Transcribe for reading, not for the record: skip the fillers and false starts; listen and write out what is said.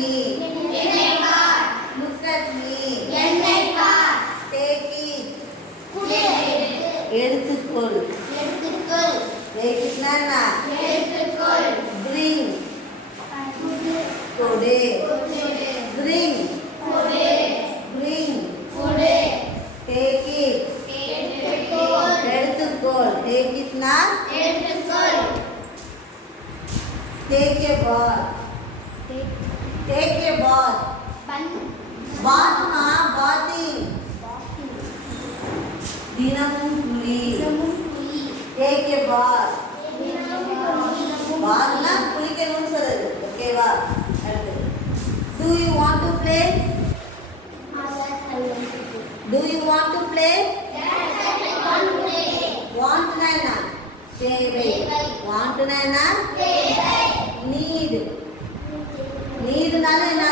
me. Look at me. Take it. எடுத்துக்கொள். Take it nana. Bring. Today. Bring. Bring. Take it. எடுத்துக்கொள். Take it na. Take a bath. Take a bath. Bath ma bathing. தினமும் குளி. Take a bath. bath na குளிக்கணும்னு சொல்றது. ஓகேவா? அடுத்து. Do you want to play? Do you want to play? Want nana. தேவை. Want nana. Need. Need nana.